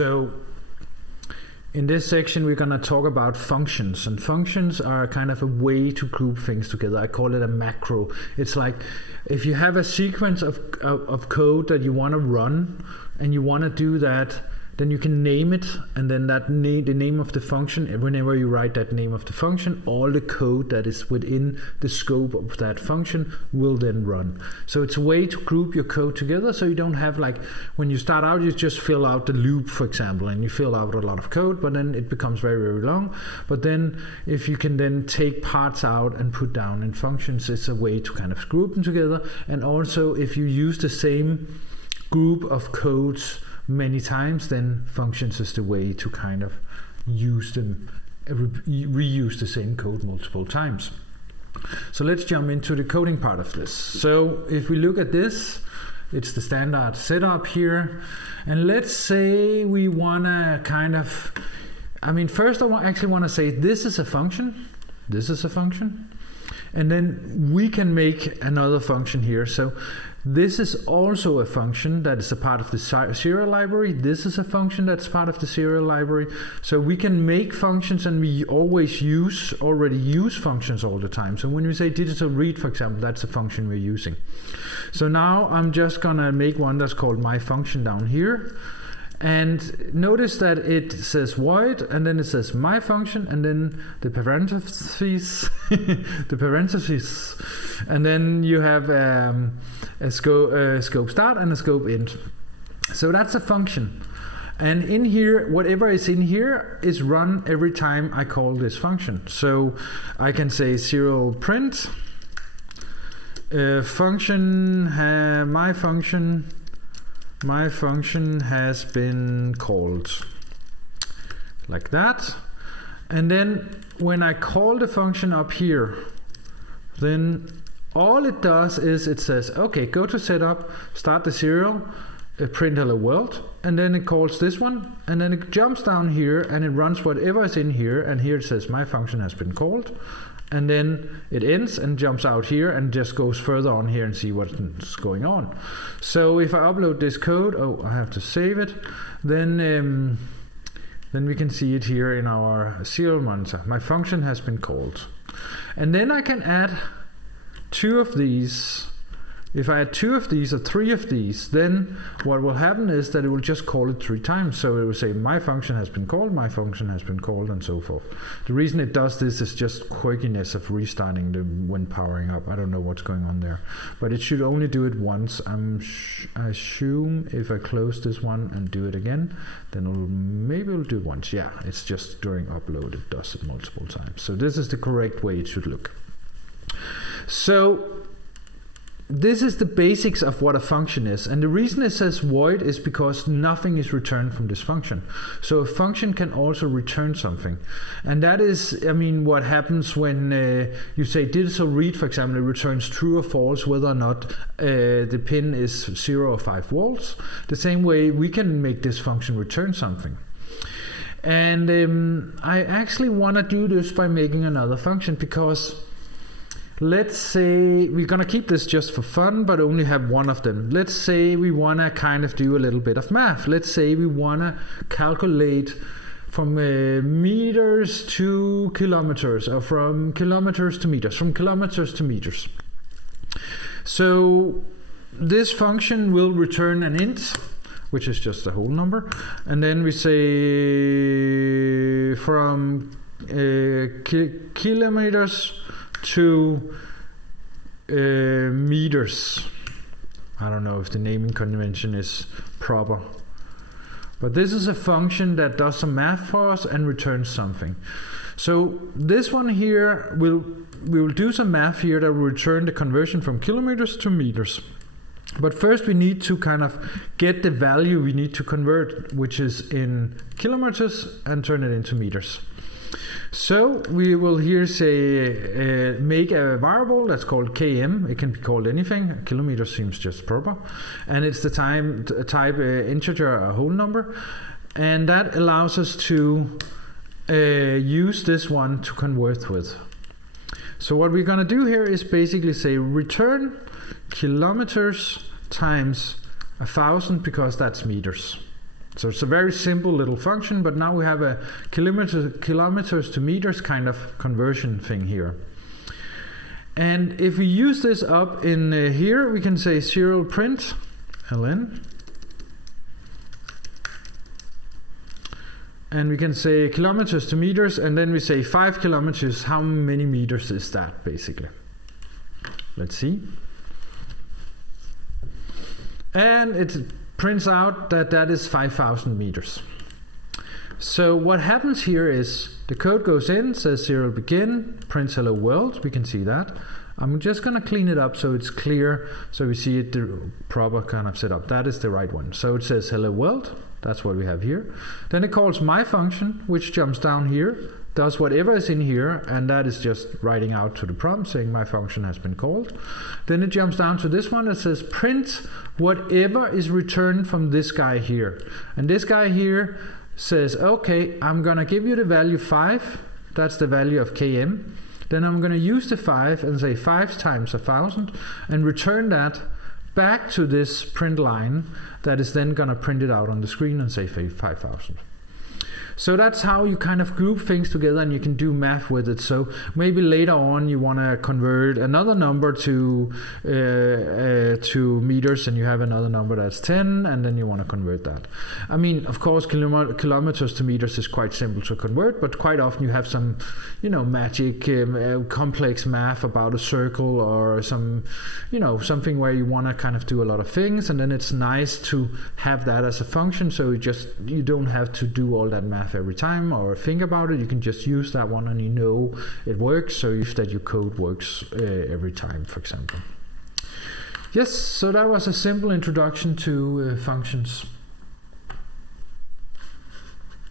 So in this section we're going to talk about functions, and functions are kind of a way to group things together. I call it a macro. It's like if you have a sequence of code that you want to run and you want to do that, then you can name it, and then that the name of the function, whenever you write that name of the function, all the code that is within the scope of that function will then run. So it's a way to group your code together, so you don't have, like, when you start out you just fill out the loop, for example, and you fill out a lot of code, but then it becomes very, very long. But then if you can then take parts out and put down in functions, it's a way to kind of group them together. And also if you use the same group of codes many times, then functions is the way to kind of use them, reuse the same code multiple times. So let's jump into the coding part of this. So if we look at this, it's the standard setup here, and let's say we want to kind of, first I actually want to say this is a function, this is a function, and then we can make another function here. So this is also a function that is a part of the serial library. This is a function that's part of the serial library. So we can make functions, and we already use functions all the time. So when we say digital read, for example, that's a function we're using. So now I'm just gonna make one that's called my function down here. And notice that it says void, and then it says my function, and then the parentheses, and then you have a scope start and a scope end. So that's a function. And in here, whatever is in here is run every time I call this function. So I can say serial print my function has been called, like that. And then when I call the function up here, then all it does is it says, okay, go to setup, start the serial, print hello world, and then it calls this one, and then it jumps down here and it runs whatever is in here, and here it says my function has been called. And then it ends and jumps out here and just goes further on here and see what's going on. So if I upload this code, I have to save it, then we can see it here in our serial monitor. My function has been called. And then I can add 2 of these. If I add 2 of these or 3 of these, then what will happen is that it will just call it 3 times. So it will say my function has been called, my function has been called, and so forth. The reason it does this is just quirkiness of restarting when powering up. I don't know what's going on there, but it should only do it once. I assume if I close this one and do it again, then maybe it'll do it once. Yeah, it's just during upload it does it multiple times. So this is the correct way it should look. So this is the basics of what a function is, and the reason it says void is because nothing is returned from this function. So a function can also return something, and that is, what happens when you say digital read, for example. It returns true or false whether or not the pin is 0 or 5 volts. The same way we can make this function return something. And I actually want to do this by making another function, because let's say we're going to keep this just for fun, but only have one of them. Let's say we want to kind of do a little bit of math. Let's say we want to calculate from meters to kilometers, or from kilometers to meters, from kilometers to meters. So this function will return an int, which is just a whole number. And then we say from kilometers to meters. I don't know if the naming convention is proper, but this is a function that does some math for us and returns something. So this one here we will do some math here that will return the conversion from kilometers to meters. But first we need to kind of get the value we need to convert, which is in kilometers, and turn it into meters. So we will here say make a variable that's called km. It can be called anything. Kilometer seems just proper, and it's the type integer, a whole number, and that allows us to use this one to convert with. So what we're going to do here is basically say return kilometers times 1,000, because that's meters. So it's a very simple little function, but now we have a kilometers to meters kind of conversion thing here. And if we use this up in here, we can say serial print ln. And we can say kilometers to meters, and then we say 5 kilometers. How many meters is that, basically? Let's see. And it prints out that that is 5,000 meters. So what happens here is the code goes in, says serial begin, prints hello world. We can see that. I'm just going to clean it up so it's clear, so we see it the proper kind of setup. That is the right one. So it says hello world. That's what we have here. Then it calls my function, which jumps down here, does whatever is in here, and that is just writing out to the prompt saying my function has been called. Then it jumps down to this one that says print whatever is returned from this guy here. And this guy here says, okay, I'm going to give you the value 5. That's the value of km. Then I'm going to use the 5 and say 5 times 1,000 and return that back to this print line that is then going to print it out on the screen and say 5,000. So that's how you kind of group things together, and you can do math with it. So maybe later on you want to convert another number to meters, and you have another number that's 10, and then you want to convert that. I mean, of course, kilometers to meters is quite simple to convert, but quite often you have some, magic, complex math about a circle or some, something where you want to kind of do a lot of things, and then it's nice to have that as a function, so you don't have to do all that math every time or think about it. You can just use that one and it works, so if that your code works every time, for example. Yes, so that was a simple introduction to functions.